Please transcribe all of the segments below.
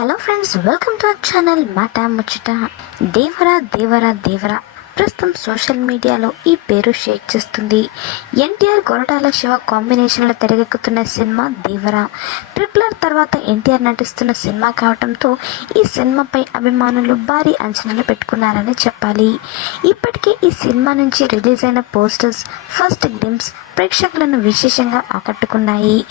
Hello friends welcome to our channel మాట ముచ్చట దేవరా దేవరా దేవరా ప్రస్తుతం సోషల్ మీడియాలో ఈ పేరు షేర్ చేస్తుంది. ఎన్టీఆర్ గొరటాల శివ కాంబినేషన్లో తెరకెక్కుతున్న సినిమా దేవరా ట్రిపులర్ తర్వాత ఎన్టీఆర్ నటిస్తున్న సినిమా కావడంతో ఈ సినిమాపై అభిమానులు భారీ అంచనాలు పెట్టుకున్నారని చెప్పాలి. ఇప్పటికే ఈ సినిమా నుంచి రిలీజ్ అయిన పోస్టర్స్ ఫస్ట్ గ్లిమ్స్ ప్రేక్షకులను విశేషంగా ఆకట్టుకున్నాయి.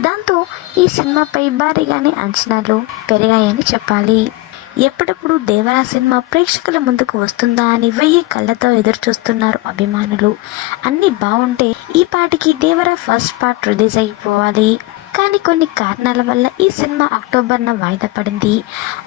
దాంతో ఈ సినిమాపై భారీగానే అంచనాలు పెరిగాయని చెప్పాలి. ఎప్పుడప్పుడు దేవరా సినిమా ప్రేక్షకుల ముందుకు వస్తుందా అని వెయ్యి కళ్ళతో ఎదురు చూస్తున్నారు అభిమానులు. అన్నీ బాగుంటే ఈ పాటికి దేవరా ఫస్ట్ పార్ట్ రిలీజ్ అయిపోవాలి. కానీ కొన్ని కారణాల వల్ల ఈ సినిమా అక్టోబర్న వాయిదా పడింది.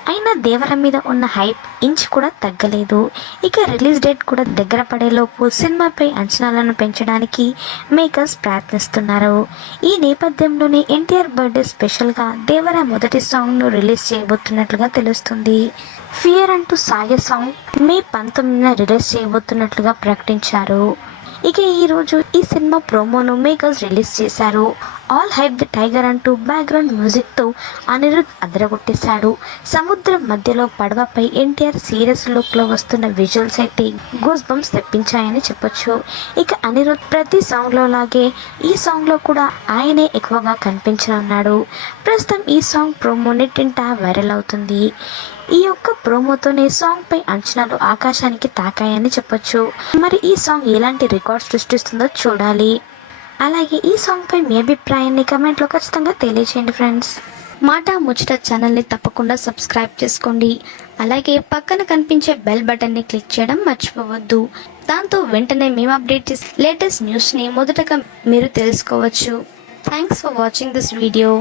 అయినా దేవర మీద ఉన్న హైప్ ఇంచ్ కూడా తగ్గలేదు. ఇక రిలీజ్ డేట్ కూడా దగ్గర పడేలోపు సినిమాపై అంచనాలను పెంచడానికి మేకర్స్ ప్రయత్నిస్తున్నారు. ఈ నేపథ్యంలోనే ఎన్టీఆర్ బర్త్డే స్పెషల్గా దేవర మొదటి సాంగ్ను రిలీజ్ చేయబోతున్నట్లుగా తెలుస్తుంది. ఫియర్ అంటూ సాగే సాంగ్ మే పంతొమ్మిదిన రిలీజ్ చేయబోతున్నట్లుగా ప్రకటించారు. ఇక ఈరోజు ఈ సినిమా ప్రోమోను మేకర్స్ రిలీజ్ చేశారు. ఆల్ హైప్ ది టైగర్ అంటూ బ్యాక్గ్రౌండ్ మ్యూజిక్తో అనిరుద్ అదరగొట్టేశాడు. సముద్రం మధ్యలో పడవపై ఎన్టీఆర్ సీరియస్ లుక్లో వస్తున్న విజువల్స్ అయితే గూస్ బంప్స్ తెప్పించాయని చెప్పొచ్చు. ఇక అనిరుద్ ప్రతి సాంగ్లో లాగే ఈ సాంగ్లో కూడా ఆయనే ఎక్కువగా కనిపించనున్నాడు. ప్రస్తుతం ఈ సాంగ్ ప్రోమో నెట్టింట వైరల్ అవుతుంది. ఈ యొక్క ప్రోమోతోనే సాంగ్ పై అంచనాలు ఆకాశానికి తాకాయని చెప్పొచ్చు. మరి ఈ సాంగ్ ఎలాంటి రికార్డ్ సృష్టిస్తుందో చూడాలి. అలాగే ఈ సాంగ్ పై మీ అభిప్రాయాన్ని కమెంట్లో ఖచ్చితంగా తెలియచేయండి ఫ్రెండ్స్ మాట ముచ్చట ఛానల్ని తప్పకుండా సబ్స్క్రైబ్ చేసుకోండి. అలాగే పక్కన కనిపించే బెల్ బటన్ని క్లిక్ చేయడం మర్చిపోవద్దు. దాంతో వెంటనే మేము అప్డేట్ చేసే లేటెస్ట్ న్యూస్ని మొదటగా మీరు తెలుసుకోవచ్చు. Thanks for watching this video